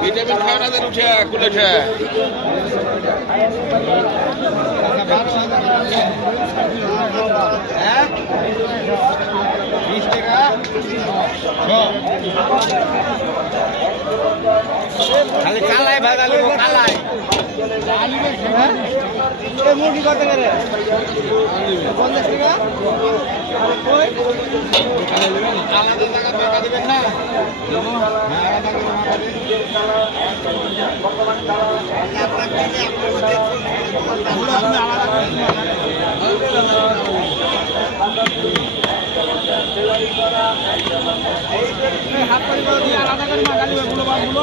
Vitamin খায় না উঠে কুলে উঠে হ্যাঁ বিশ টাকা খালি কালাই ভাজা মুরগি কত করে পঞ্চাশ টাকা। হাত করে দিয়ে আলাদা করে মাগালি গুলো বাগুলো